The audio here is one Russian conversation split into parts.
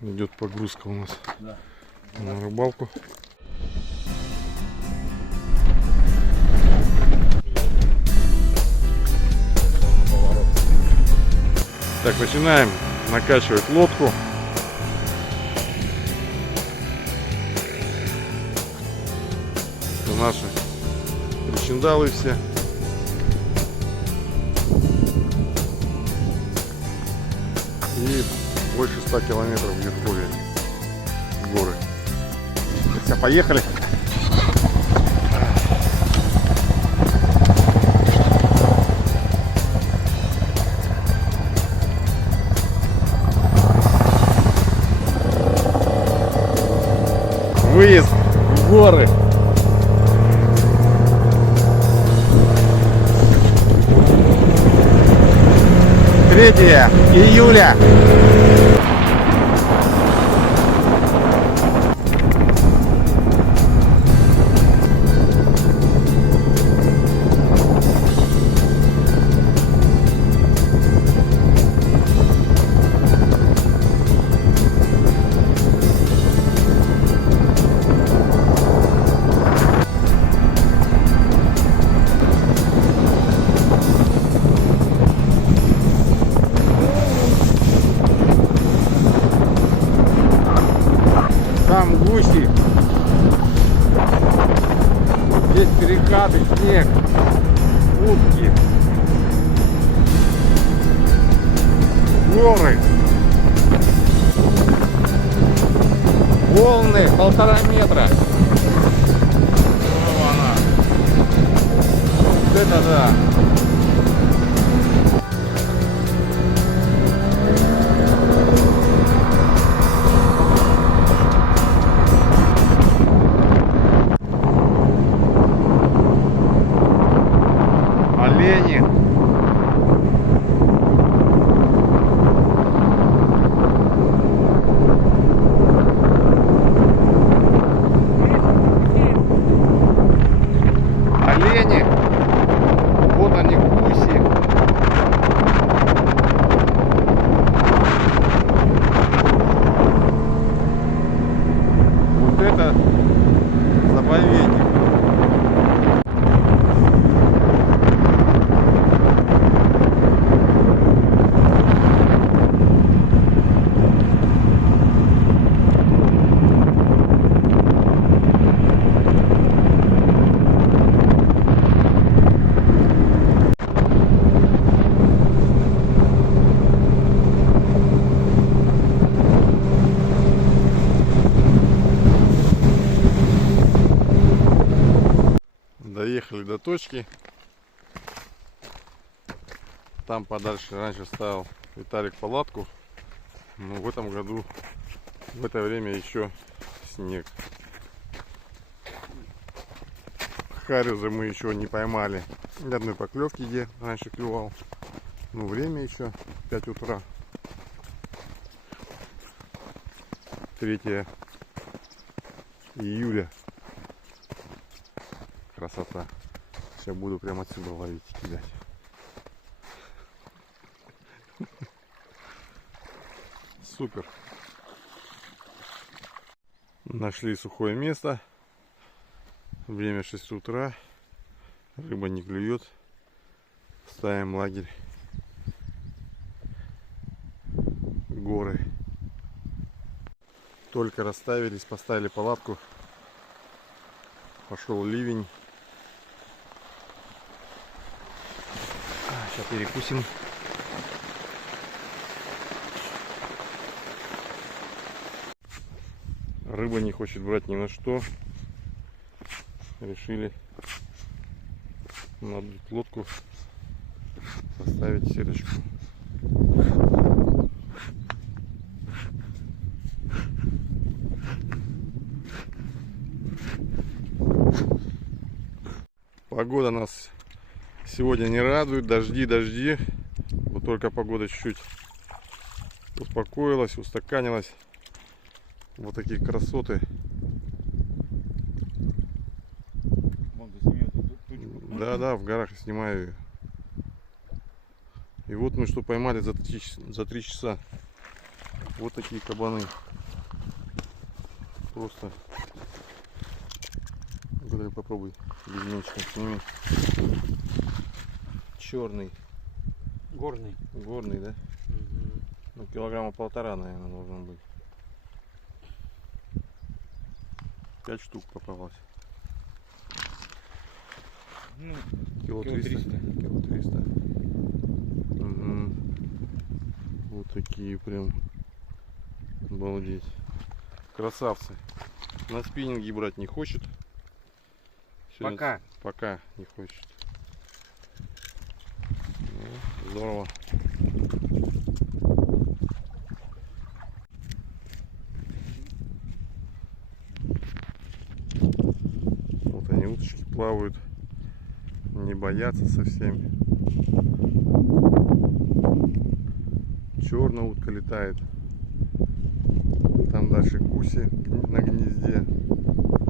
Идет погрузка у нас Да. на рыбалку. Так, начинаем накачивать лодку. Это наши причиндалы все. И больше 100 километров в Верховье в горы. Все, поехали. Выезд в горы. Третье июля. Там гуси, здесь перекаты, снег, утки, горы, волны 1,5 метра. Вот она. Вот это да. Олени. Олени. Вот они, гуси. Вот это заповедник. Доехали до точки. Там подальше раньше ставил Виталик палатку. Но в этом году в это время еще снег. Харюза мы еще не поймали. Ни одной поклевки, где раньше клевал. Но время еще 5 утра. 3 июля. Красота. Сейчас буду прямо отсюда ловить и кидать. Супер. Нашли сухое место. Время 6 утра. Рыба не клюет. Ставим лагерь. Горы. Только расставились, поставили палатку. Пошел ливень. Сейчас перекусим. Рыба не хочет брать ни на что. Решили надуть лодку, поставить сеточку. Погода нас сегодня не радует. Дожди. Вот только погода чуть-чуть успокоилась, устаканилась. Вот такие красоты. Да, в горах снимаю. И вот мы что поймали за 3 часа. Вот такие кабаны. просто. Давай попробуй. Безменчиком сними. Черный. Горный. Горный, да? Угу. Ну, килограмма 1,5, наверное, должен быть. 5 штук попалось. Ну, Кило кило 300. 300. Кило 300. Угу. Вот такие прям. Обалдеть. Красавцы. На спиннинге брать не хочет. Сегодня пока не хочет. Ну, здорово. Вот они, уточки плавают. Не боятся совсем. Черная утка летает. Там дальше гуси на гнезде.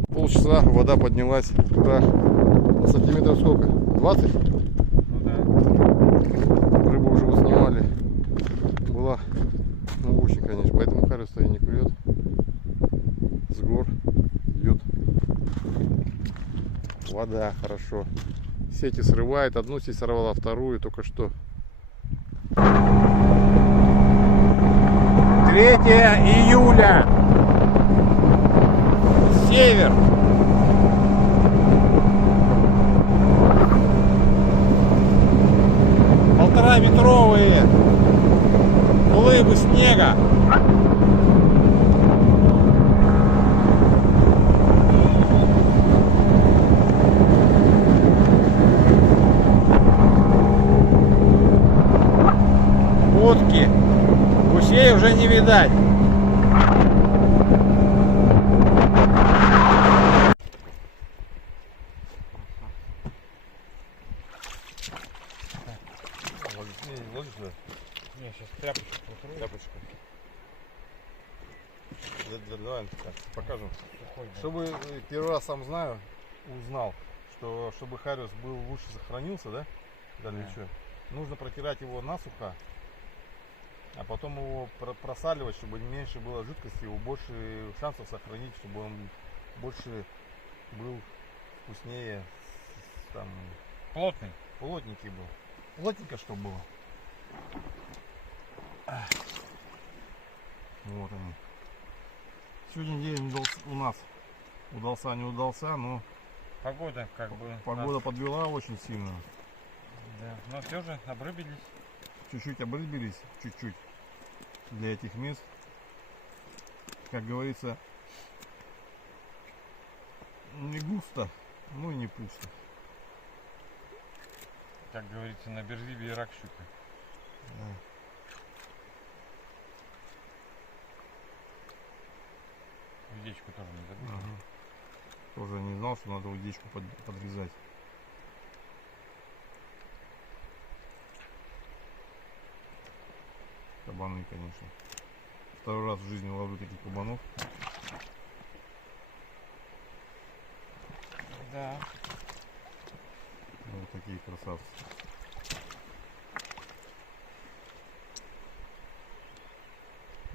Полчаса вода поднялась в прах. На сантиметров сколько? 20? Ну да. Рыбу уже вот снимали. Была, ну, очень, конечно. Поэтому Харрис-то и не клюет. С гор идет вода, хорошо. Сети срывает. Одну сеть сорвала, вторую только что. 3 июля. Север. Полтораметровые глыбы снега. Утки. Гусей уже не видать. Не, сейчас тряпочку покрою. Тряпочку. Давай так, покажем. Чтобы первый раз сам узнал, что чтобы Харрис был лучше сохранился, да? Дальше нужно протирать его насухо, а потом его просаливать, чтобы меньше было жидкости, его больше шансов сохранить, чтобы он больше был вкуснее, там Плотный. плотненький был. Плотненько что было. Вот они. Сегодня день у нас удался, не удался, но Погода как бы. погода подвела очень сильно. Да. Но все же обрыбились. Чуть-чуть обрыбились, чуть-чуть для этих мест. Как говорится, не густо, ну и не пусто. Как говорится, на берзибе и рак щука. Да. Уздечку тоже не забыть. Ага. Тоже не знал, что надо удечку подрезать. Кабаны, конечно. Второй раз в жизни ловлю таких кабанов. Да. Вот такие красавцы.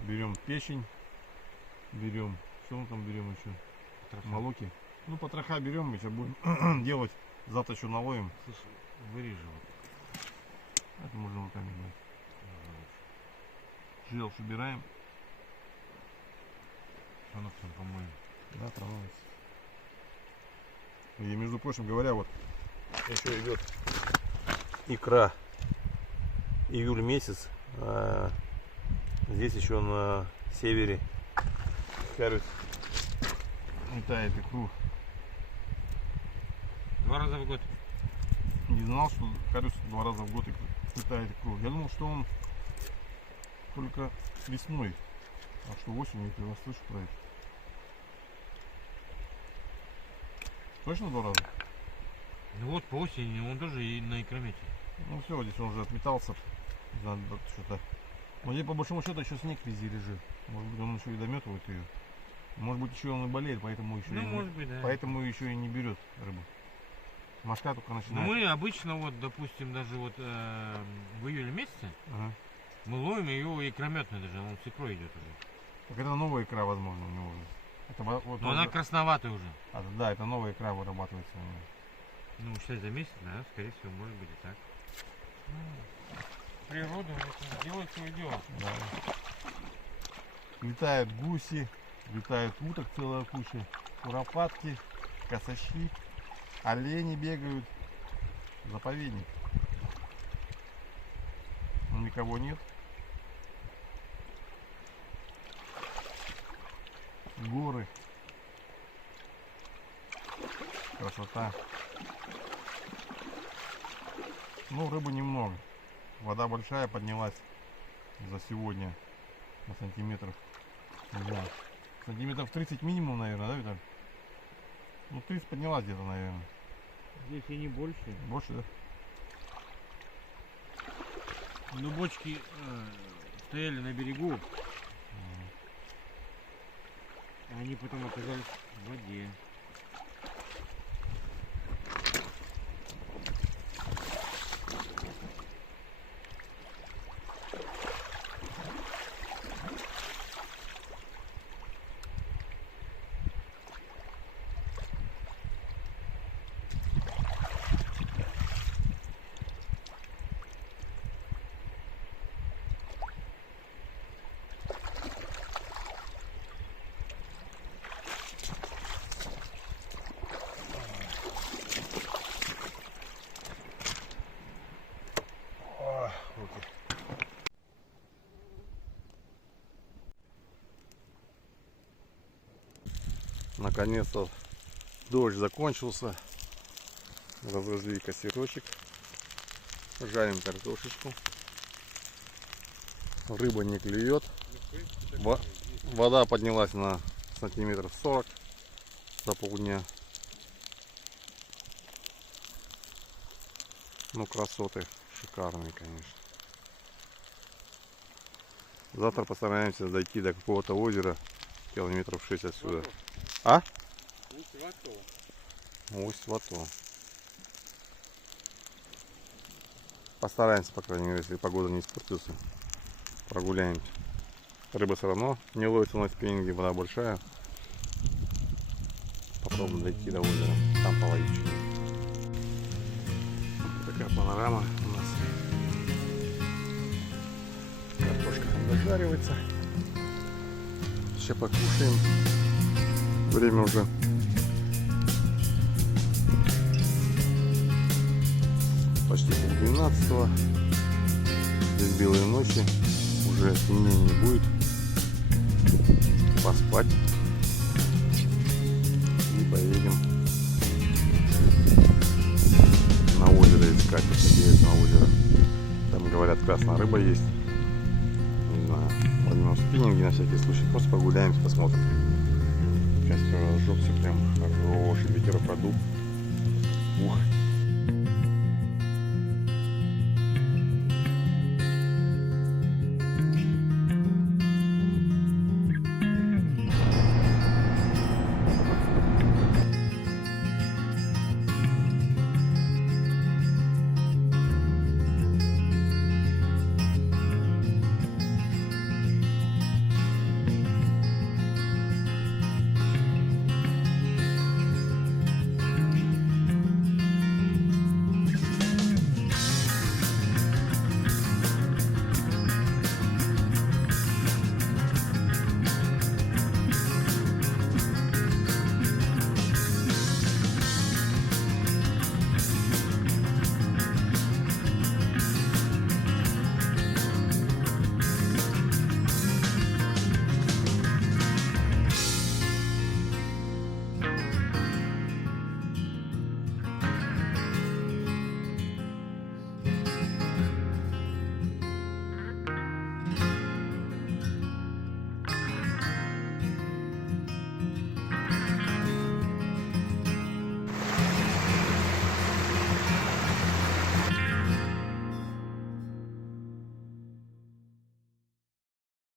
Берем печень, берем, что мы там берем еще? Молоки. Ну, потроха берем, мы сейчас будем делать. Завтра еще наловим. Слушай, вырежи вот. Это можно вот так делать. Желчь убираем. Оно там, по-моему. Да, промывается. И, между прочим говоря, вот еще идет икра. Июль месяц. Здесь еще на севере Харрис метает икру. 2 раза в год. Не знал, что Харрис 2 раза в год метает икру. Я думал, что он только весной. А что осенью, я первый раз слышу про это. Точно 2 раза? Ну вот по осени он тоже и на икромете. Ну все, здесь он уже отметался. Надо что-то. Но здесь по большому счету еще снег везде лежит. Может быть, он еще и дометывает ее. Может быть, еще он и болеет, поэтому еще, Ну, может быть, да. поэтому еще и не берет рыбу. Мошка только начинает. Ну, мы обычно, вот, допустим, даже вот в июле месяце Ага. мы ловим ее икрометной даже, он с икрой идет уже. Так это новая икра, возможно, у него уже. Это вот Но она уже- красноватая уже. да, это новая икра вырабатывается. Ну, считай, за месяц, да, скорее всего, может быть и так. Природа делает свое дело. Да. Летают гуси, летают уток целая куча, куропатки, косачи, олени бегают. Заповедник. Никого нет. Горы. Красота. Ну, рыбы немного. Вода большая поднялась за сегодня на сантиметров. Не знаю. Сантиметров 30 минимум, наверное, да, Виталий? Ну, 30 поднялась где-то, наверное. Здесь и не больше. Больше, да? Но бочки стояли на берегу, а они потом оказались в воде. Руки. Наконец-то дождь закончился. Разожгли костерочек. Жарим картошечку. Рыба не клюет. Вода поднялась на сантиметров 40 за полдня. Ну, красоты шикарные, конечно. Завтра постараемся дойти до какого-то озера километров 6 отсюда. А? Усть-Вато. Постараемся, по крайней мере, если погода не испортится. Прогуляемся. Рыба все равно не ловится на спиннинге, вода большая. Попробуем дойти до озера. Там половить чуть. Такая панорама у нас. Картошка дожаривается. Сейчас покушаем. Время уже почти 12:30. Здесь белые ночи. Уже темнее не будет. Поспать. И поедем на озеро искать. Интересное озеро. Там, говорят, красная рыба есть. Не знаю. Возьмем спиннинги на всякий случай. Просто прогуляемся, посмотрим. Сейчас разжегся, прям хороший ветер подул. Ух.